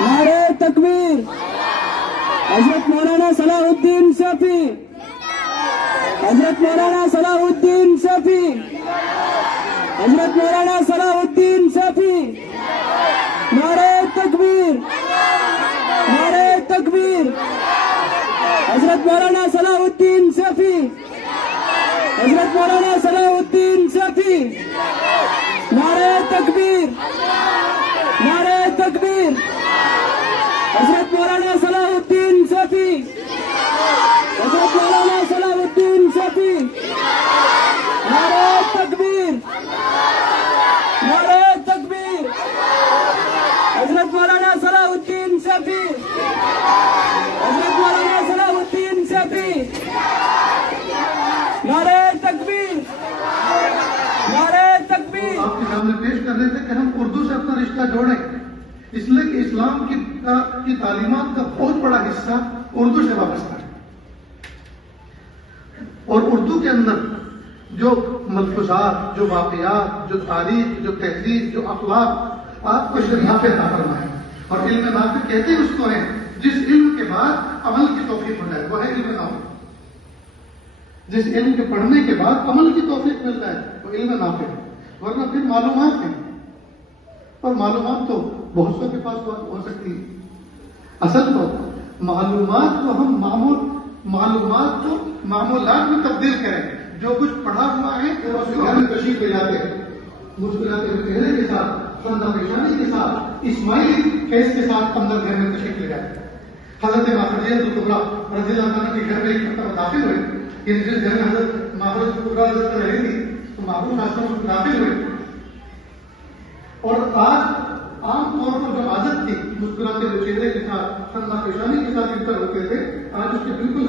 نعرہ تکبیر. حضرت مولانا صلاح الدین شفیع. حضرت مولانا صلاح الدین شفیع. حضرت مولانا صلاح الدین شفیع. نعرہ تکبیر. نعرہ تکبیر. حضرت مولانا صلاح الدین شفیع. حضرت مولانا صلاح الدین شفیع. نعرہ تکبیر. نعرہ تکبیر. حضرت مولانا صلاح الدین شفیع. حضرت مولانا صلاح الدین شفیع. نعرہ تکبیر. نعرہ تکبیر. حضرت مولانا صلاح الدین شفیع. حضرت مولانا صلاح الدین شفیع. نعرہ تکبیر. نعرہ تکبیر. آپ کے سامنے پیش کر رہے تھے کہ ہم اردو سے اپنا رشتہ جوڑیں، اس لیے کہ اسلام کی تعلیمات کا بہت بڑا حصہ اردو سے وابستہ ہے، اور اردو کے اندر جو ملفوظات، جو واقعات، جو تاریخ، جو تہذیب، جو اخلاق آپ کو شریعت عطا فرمائے. اور علم نافع کہتے ہیں اس کو ہے جس علم کے بعد عمل کی توفیق ہو جائے، وہ ہے علم نافع. جس علم کے پڑھنے کے بعد عمل کی توفیق مل جائے وہ علم نافع ہے. ورنہ پھر معلومات ہیں، اور معلومات تو بہت سو کے پاس ہو سکتی ہے. اصل تو معلومات کو ہم معلومات کو معمولات میں تبدیل کریں. جو کچھ پڑھا ہوا ہے وہ اس کے گھر میں تشریف لے جاتے ہیں، مسکراتے ہوئے چہرے کے ساتھ، خندہ پیشانی کے ساتھ، اسماعیلی فیس کے ساتھ اندر گھر میں تشریف لے جاتے ہیں. حضرت ماخذیہ الکبریٰ رضی اللہ عنہ کے گھر میں ایک مرتبہ داخل ہوئے، یعنی جس گھر میں حضرت ماخذیہ الکبریٰ حضرت رہی تھی تو محبوب آسمان میں داخل ہوئے. اور آج عام طور پر جو عادت تھی مسکراتے ہوئے چہرے کے ساتھ، خندہ پیشانی کے ساتھ انٹر ہوتے تھے، آج اس کے بالکل